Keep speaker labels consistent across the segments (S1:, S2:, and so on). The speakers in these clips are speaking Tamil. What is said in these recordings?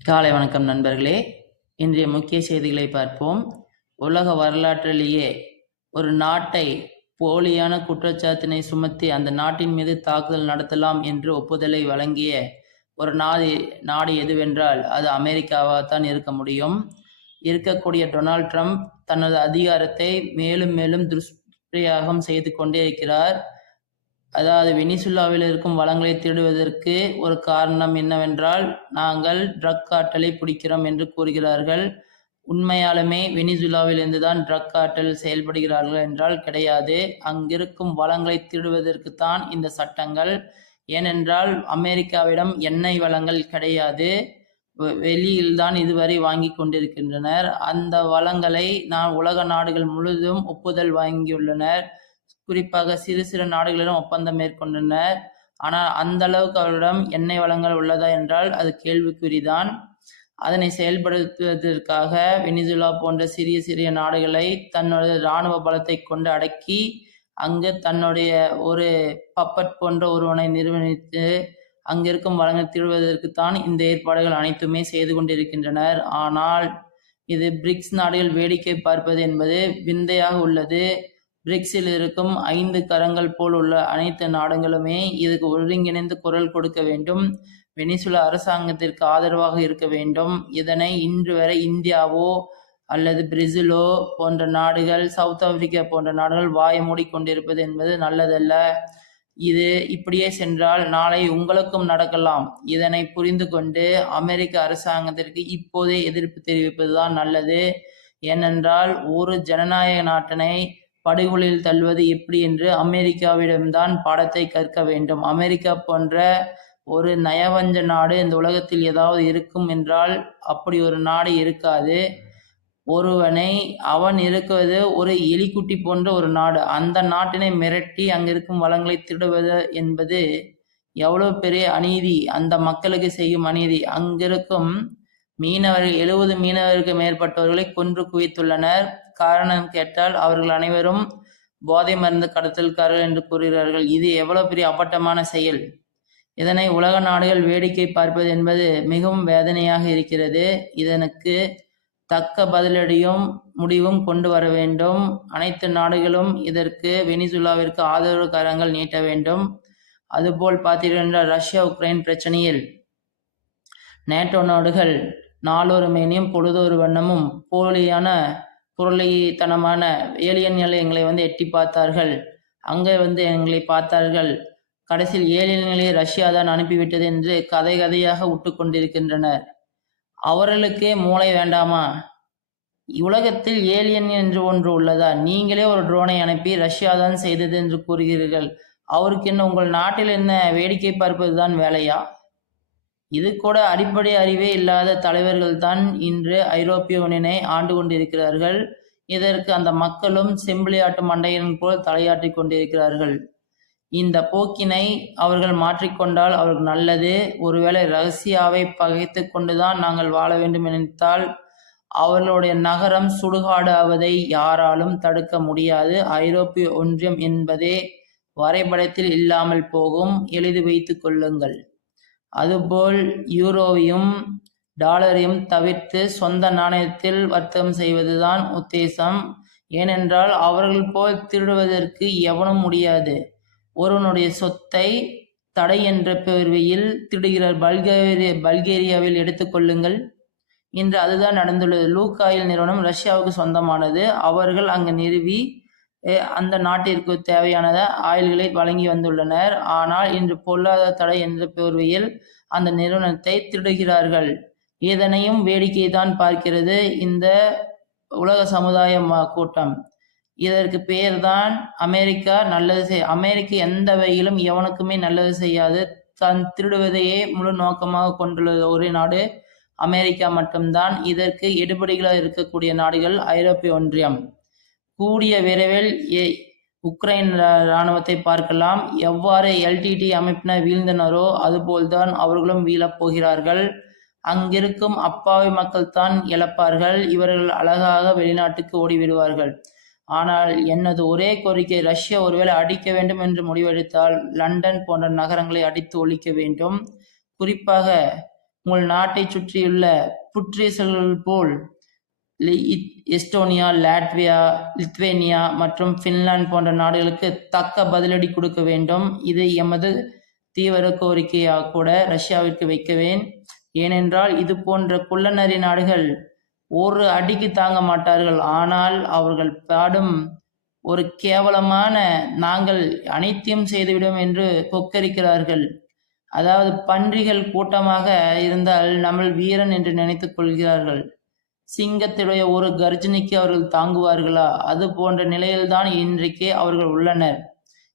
S1: காலை வணக்கம் நண்பர்களே. இன்றைய முக்கிய செய்திகளை பார்ப்போம். உலக வரலாற்றிலேயே ஒரு நாட்டை போலியான குற்றச்சாட்டினை சுமத்தி அந்த நாட்டின் மீது தாக்குதல் நடத்தலாம் என்று ஒப்புதலை வழங்கிய ஒரு நாடு நாடு எதுவென்றால் அது அமெரிக்காவாகத்தான் இருக்க முடியும். இருக்கக்கூடிய டொனால்ட் ட்ரம்ப் தனது அதிகாரத்தை மேலும் மேலும் துஷ்பிரயோகம் செய்து கொண்டே இருக்கிறார். அதாவது வெனிசுலாவில் இருக்கும் வளங்களை திருடுவதற்கு ஒரு காரணம் என்னவென்றால் நாங்கள் ட்ரக் காட்டலை பிடிக்கிறோம் என்று கூறுகிறார்கள். உண்மையாலுமே வெனிசுலாவிலிருந்து தான் ட்ரக் காட்டல் செயல்படுகிறார்கள் என்றால் கிடையாது. அங்கிருக்கும் வளங்களை திருடுவதற்கு தான் இந்த சட்டங்கள். ஏனென்றால் அமெரிக்காவிடம் எண்ணெய் வளங்கள் கிடையாது. வெ- வெளியில்தான் இதுவரை வாங்கி கொண்டிருக்கின்றனர். அந்த வளங்களை நான் உலக நாடுகள் முழுதும் ஒப்புதல் வாங்கியுள்ளனர். குறிப்பாக சிறு சிறு நாடுகளிடம் ஒப்பந்தம் மேற்கொண்டனர். ஆனால் அந்த அளவுக்கு அவரிடம் எண்ணெய் வளங்கள் உள்ளதா என்றால் அது கேள்விக்குறிதான். அதனை செயல்படுத்துவதற்காக வெனிசுலா போன்ற சிறிய சிறிய நாடுகளை தன்னுடைய இராணுவ பலத்தை கொண்டு அடக்கி அங்கு தன்னுடைய ஒரு பப்பட் போன்ற ஒருவனை நிர்வகித்து அங்கிருக்கும் வளங்கள் திருவதற்குத்தான் இந்த ஏற்பாடுகள் அனைத்துமே செய்து கொண்டிருக்கின்றனர். ஆனால் இது பிரிக்ஸ் நாடுகள் வேடிக்கை பார்ப்பது என்பது விந்தையாக உள்ளது. பிரிக்ஸில் இருக்கும் ஐந்து கரங்கள் போல் உள்ள அனைத்து நாடுகளுமே இதுக்கு ஒருங்கிணைந்து குரல் கொடுக்க வேண்டும். வெனிசுலா அரசாங்கத்திற்கு ஆதரவாக இருக்க வேண்டும். இதனை இன்று வரை இந்தியாவோ அல்லது பிரேசிலோ போன்ற நாடுகள் சவுத் ஆப்பிரிக்கா போன்ற நாடுகள் வாய மூடிக்கொண்டிருப்பது என்பது நல்லதல்ல. இது இப்படியே சென்றால் நாளை உங்களுக்கும் நடக்கலாம். இதனை புரிந்து கொண்டு அமெரிக்க அரசாங்கத்திற்கு இப்போதே எதிர்ப்பு தெரிவிப்பதுதான் நல்லது. ஏனென்றால் ஒரு ஜனநாயக நாட்டினை படுகொலில் தள்ளுவது எப்படி என்று அமெரிக்காவிடம்தான் பாடத்தை கற்க வேண்டும். அமெரிக்கா போன்ற ஒரு நயவஞ்ச நாடு இந்த உலகத்தில் ஏதாவது இருக்கும் என்றால் அப்படி ஒரு நாடு இருக்காது. ஒருவனை அவன் இருக்குவது ஒரு எலிக்குட்டி போன்ற ஒரு நாடு. அந்த நாட்டினை மிரட்டி அங்கிருக்கும் வளங்களை திருடுவது என்பது எவ்வளவு பெரிய அநீதி. அந்த மக்களுக்கு செய்யும் அநீதி. அங்கிருக்கும் மீனவர்கள் எழுபது மீனவருக்கு மேற்பட்டவர்களை கொன்று குவித்துள்ளனர். காரணம் கேட்டால் அவர்கள் அனைவரும் போதை மருந்து கடத்தல்காரர்கள் என்று கூறுகிறார்கள். இது எவ்வளவு பெரிய அப்பட்டமான செயல்? இதனை உலக நாடுகள் வேடிக்கை பார்ப்பது என்பது மிகவும் வேதனையாக இருக்கிறது. இதனுக்கு தக்க பதிலடியும் முடிவும் கொண்டு வர வேண்டும். அனைத்து நாடுகளும் இதற்கு வெனிசுலாவிற்கு ஆதரவு கரங்கள் நீட்ட வேண்டும். அதுபோல் பார்த்தீர்கள் ரஷ்யா உக்ரைன் பிரச்சனையில் நேட்டோ நாடுகள் நாளொரு மேனியும் பொழுதொரு வண்ணமும் போலியான புரளித்தனமான ஏலியன் எங்களை வந்து எட்டி பார்த்தார்கள். அங்கே வந்து எங்களை பார்த்தார்கள். கடைசியில் ஏலியன்களை ரஷ்யா தான் அனுப்பிவிட்டது என்று கதை கதையாக விட்டு கொண்டிருக்கின்றனர். அவர்களுக்கே மூளை வேண்டாமா? உலகத்தில் ஏலியன் என்று ஒன்று உள்ளதா? நீங்களே ஒரு ட்ரோனை அனுப்பி ரஷ்யா தான் செய்தது என்று கூறுகிறீர்கள். அவருக்கு என்ன உங்கள் நாட்டில் என்ன வேடிக்கை பார்ப்பதுதான் வேலையா? இது கூட அடிப்படை அறிவே இல்லாத தலைவர்கள் தான் இன்று ஐரோப்பிய யூனியனை ஆண்டு கொண்டிருக்கிறார்கள். இதற்கு அந்த மக்களும் செம்பிளியாட்டு மண்டையன் போல் தலையாட்டி கொண்டிருக்கிறார்கள். இந்த போக்கினை அவர்கள் மாற்றிக்கொண்டால் அவருக்கு நல்லது. ஒருவேளை ரகசியாவை பகைத்து கொண்டுதான் நாங்கள் வாழ வேண்டும் நினைத்தால் அவர்களுடைய நகரம் சுடுகாடாவதை யாராலும் தடுக்க முடியாது. ஐரோப்பிய ஒன்றியம் என்பதே வரைபடத்தில் இல்லாமல் போகும். எழுதி வைத்துக் கொள்ளுங்கள். அதுபோல் யூரோவையும் டாலரையும் தவிர்த்து சொந்த நாணயத்தில் வர்த்தகம் செய்வதுதான் உத்தேசம். ஏனென்றால் அவர்கள் போல் திருடுவதற்கு எவனும் முடியாது. ஒருவனுடைய சொத்தை தடை என்ற பேர்வையில் திருடுகிறார். பல்கேரிய பல்கேரியாவில் எடுத்துக்கொள்ளுங்கள் இன்று அதுதான் நடந்துள்ளது. லூகாயில் நிறுவனம் ரஷ்யாவுக்கு சொந்தமானது. அவர்கள் அங்கு நிறுவி அந்த நாட்டிற்கு தேவையான ஆயில்களை வழங்கி வந்துள்ளனர். ஆனால் இன்று பொருளாதார தடை என்ற போர்வையில் அந்த நிறுவனத்தை திருடுகிறார்கள். இதனையும் வேடிக்கை தான் பார்க்கிறது இந்த உலக சமுதாய கூட்டம். இதற்கு பெயர்தான் அமெரிக்கா நல்லது செய் அமெரிக்கா எந்த வகையிலும் எவனுக்குமே நல்லது செய்யாது. தான் திருடுவதையே முழு நோக்கமாக கொண்டுள்ள ஒரே நாடு அமெரிக்கா மட்டும்தான். இதற்கு எடுபடிகளாக இருக்கக்கூடிய நாடுகள் ஐரோப்பிய ஒன்றியம். கூடிய விரைவில் உக்ரைன் இராணுவத்தை பார்க்கலாம். எவ்வாறு எல்டிடி அமைப்பினர் வீழ்ந்தனரோ அதுபோல்தான் அவர்களும் வீழப் போகிறார்கள். அங்கிருக்கும் அப்பாவி மக்கள் தான் இழப்பார்கள். இவர்கள் அழகாக வெளிநாட்டுக்கு ஓடிவிடுவார்கள். ஆனால் எனது ஒரே கோரிக்கை ரஷ்யா ஒருவேளை அடிக்க வேண்டும் என்று முடிவெடுத்தால் லண்டன் போன்ற நகரங்களை அடித்து ஒழிக்க வேண்டும். குறிப்பாக உங்கள் நாட்டைச் சுற்றியுள்ள புற்றீசல்கள் போல் எஸ்டோனியா லாட்வியா லித்வேனியா மற்றும் பின்லாந்து போன்ற நாடுகளுக்கு தக்க பதிலடி கொடுக்க வேண்டும். இது எமது தீவிர கோரிக்கையாக கூட ரஷ்யாவிற்கு வைக்கவேன். ஏனென்றால் இது போன்ற குள்ளநரி நாடுகள் ஒரு அடிக்கு தாங்க மாட்டார்கள். ஆனால் அவர்கள் பாடும் ஒரு கேவலமான நாங்கள் அனைத்தையும் செய்துவிடும் என்று கொக்கரிக்கிறார்கள். அதாவது பன்றிகள் கூட்டமாக இருந்தால் நம்ம வீரன் என்று நினைத்துக் கொள்கிறார்கள். சிங்கத்துடைய ஒரு கர்ஜனைக்கு அவர்கள் தாங்குவார்களா? அது போன்ற நிலையில்தான் இன்றைக்கு அவர்கள் உள்ளனர்.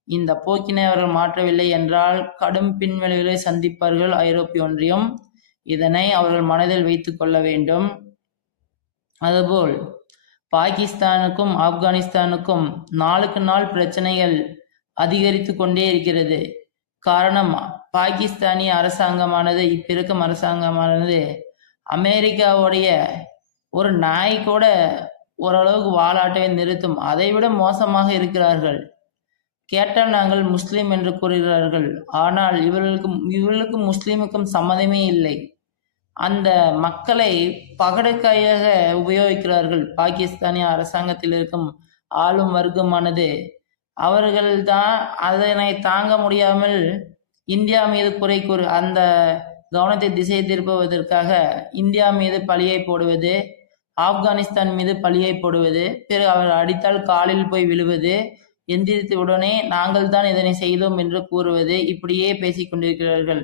S1: இந்த போக்கினை அவர்கள் மாற்றவில்லை என்றால் கடும் பின்விளைவுகளை சந்திப்பார்கள் ஐரோப்பிய ஒன்றியம் இதனை அவர்கள் மனதில் வைத்துக் கொள்ள வேண்டும். அதுபோல் பாகிஸ்தானுக்கும் ஆப்கானிஸ்தானுக்கும் நாளுக்கு நாள் பிரச்சனைகள் அதிகரித்து கொண்டே இருக்கிறது. காரணம் பாகிஸ்தானிய அரசாங்கமானது இப்பிருக்கும் அரசாங்கமானது அமெரிக்காவுடைய ஒரு நாய் கூட ஓரளவுக்கு வாலாட்டவை நிறுத்தும். அதைவிட மோசமாக இருக்கிறார்கள். கேட்டால் நாங்கள் முஸ்லீம் என்று கூறுகிறார்கள். ஆனால் இவர்களுக்கு இவர்களுக்கு முஸ்லீமுக்கும் சம்மதமே இல்லை. அந்த மக்களை பகடைக்காயாக உபயோகிக்கிறார்கள். பாகிஸ்தானிய அரசாங்கத்தில் இருக்கும் ஆளும் வர்க்கமானது. அவர்கள்தான் அதனை தாங்க முடியாமல் இந்தியா மீது குறை கூறு அந்த கவனத்தை திசை திருப்புவதற்காக இந்தியா மீது பழியை போடுவது ஆப்கானிஸ்தான் மீது பழியை போடுவது பிறகு அவர் அடித்தால் காலில் போய் விழுவது எந்திரித்த உடனே நாங்கள் தான் இதனை செய்தோம் என்று கூறுவது இப்படியே பேசிக் கொண்டிருக்கிறார்கள்.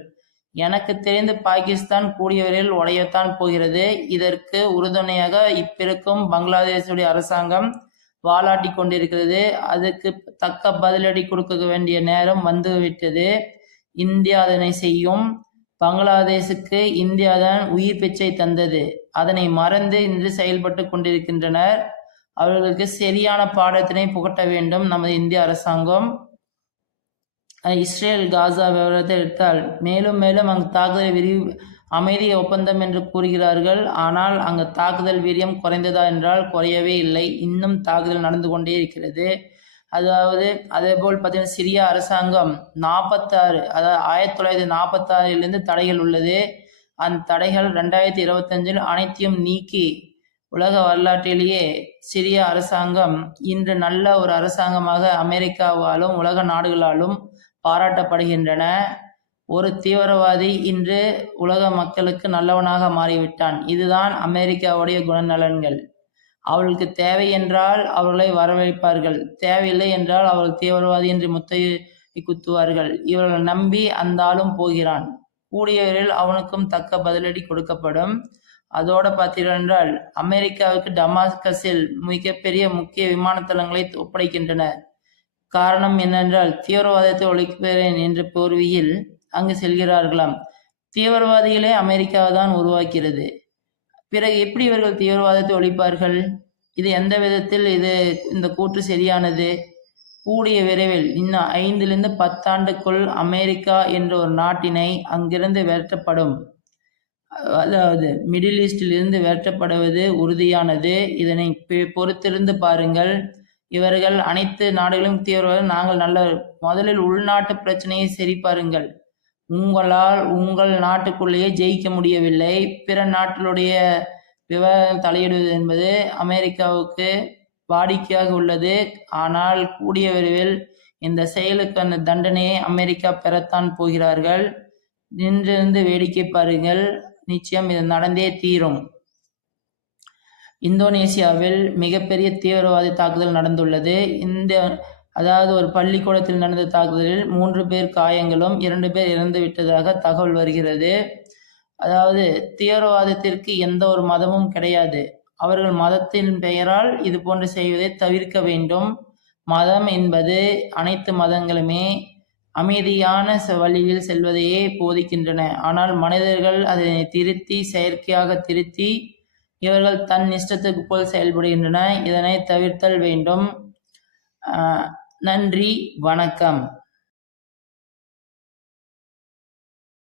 S1: எனக்கு தெரிந்து பாகிஸ்தான் கூடிய விரைவில் உடையத்தான் போகிறது. இதற்கு உறுதுணையாக இப்பிருக்கும் பங்களாதேஷுடைய அரசாங்கம் வாலாட்டி கொண்டிருக்கிறது. அதுக்கு தக்க பதிலடி கொடுக்க வேண்டிய நேரம் வந்துவிட்டது. இந்தியா அதனை செய்யும். பங்களாதேஷுக்கு இந்தியா தான் உயிர் பிச்சை தந்தது. அதனை மறந்து இன்று செயல்பட்டு கொண்டிருக்கின்றனர். அவர்களுக்கு சரியான பாடத்தினை புகட்ட வேண்டும் நமது இந்திய அரசாங்கம். இஸ்ரேல் காசா விவரத்தை எடுத்தால் மேலும் மேலும் அங்கு தாக்குதல் விரி அமைதி ஒப்பந்தம் என்று கூறுகிறார்கள். ஆனால் அங்கு தாக்குதல் வீரியம் குறைந்ததா என்றால் குறையவே இல்லை. இன்னும் தாக்குதல் நடந்து கொண்டே இருக்கிறது. அதாவது அதேபோல் பார்த்தீங்கன்னா சிரியா அரசாங்கம் நாற்பத்தாறு அதாவது ஆயிரத்தி தொள்ளாயிரத்தி நாற்பத்தாறிலிருந்து தடைகள் உள்ளது. அந்த தடைகள் ரெண்டாயிரத்தி இருபத்தஞ்சில் அனைத்தையும் நீக்கி உலக வரலாற்றிலேயே சிறிய அரசாங்கம் இன்று நல்ல ஒரு அரசாங்கமாக அமெரிக்காவாலும் உலக நாடுகளாலும் பாராட்டப்படுகின்றன. ஒரு தீவிரவாதி இன்று உலக மக்களுக்கு நல்லவனாக மாறிவிட்டான். இதுதான் அமெரிக்காவுடைய குணநலன்கள். அவர்களுக்கு தேவை என்றால் அவர்களை வரவேற்பார்கள் தேவையில்லை என்றால் அவர்கள் தீவிரவாதி என்று முத்தையை குத்துவார்கள். இவர்களை நம்பி அந்த ஆளும் போகிறான். கூடியவரில் அவனுக்கும் தக்க பதிலடி கொடுக்கப்படும். அதோட பார்த்தீர்கள் என்றால் அமெரிக்காவுக்கு டமாஸ்கஸில் மிகப்பெரிய முக்கிய விமான தளங்களை ஒப்படைக்கின்றனர் காரணம் என்னென்றால் தீவிரவாதத்தை ஒழிக்கிறேன் என்ற போர்வியில் அங்கு செல்கிறார்களாம். தீவிரவாதிகளே அமெரிக்காவை தான் உருவாக்கிறது. பிறகு எப்படி இவர்கள் தீவிரவாதத்தை ஒழிப்பார்கள்? இது எந்த விதத்தில் இது இந்த கூற்று சரியானது? கூடிய விரைவில் இன்னும் ஐந்திலிருந்து பத்தாண்டுக்குள் அமெரிக்கா என்ற ஒரு நாட்டினை அங்கிருந்து விரட்டப்படும் அதாவது மிடில் ஈஸ்டிலிருந்து விரட்டப்படுவது உறுதியானது. இதனை பொறுத்திருந்து பாருங்கள். இவர்கள் அனைத்து நாடுகளும் தீவிரவாதம். நாங்கள் நல்ல முதலில் உள்நாட்டு பிரச்சனையை சரி பாருங்கள். உங்களால் உங்கள் நாட்டுக்குள்ளேயே ஜெயிக்க முடியவில்லை. பிற நாட்டினுடைய விவகாரம் தலையிடுவது என்பது அமெரிக்காவுக்கு வாடிக்கையாக உள்ளது. ஆனால் கூடிய விரைவில் இந்த செயலுக்கான தண்டனையை அமெரிக்கா பெறத்தான் போகிறார்கள். நின்றிருந்து வேடிக்கை பாருங்கள். நிச்சயம் இது நடந்தே தீரும். இந்தோனேசியாவில் மிகப்பெரிய தீவிரவாத தாக்குதல் நடந்துள்ளது. இந்த அதாவது ஒரு பள்ளிக்கூடத்தில் நடந்த தாக்குதலில் மூன்று பேர் காயங்களும் இரண்டு பேர் இறந்து விட்டதாக தகவல் வருகிறது. அதாவது தீவிரவாதத்திற்கு எந்த ஒரு மதமும் கிடையாது. அவர்கள் மதத்தின் பெயரால் இது போன்று செய்வதை தவிர்க்க வேண்டும். மதம் என்பது அனைத்து மதங்களுமே அமைதியான வழியில் செல்வதையே போதிக்கின்றன. ஆனால் மனிதர்கள் அதனை திருத்தி செயற்கையாக திருத்தி இவர்கள் தன் இஷ்டத்துக்கு போல் செயல்படுகின்றன. இதனை தவிர்த்தல் வேண்டும். ஆஹ் நன்றி வணக்கம்.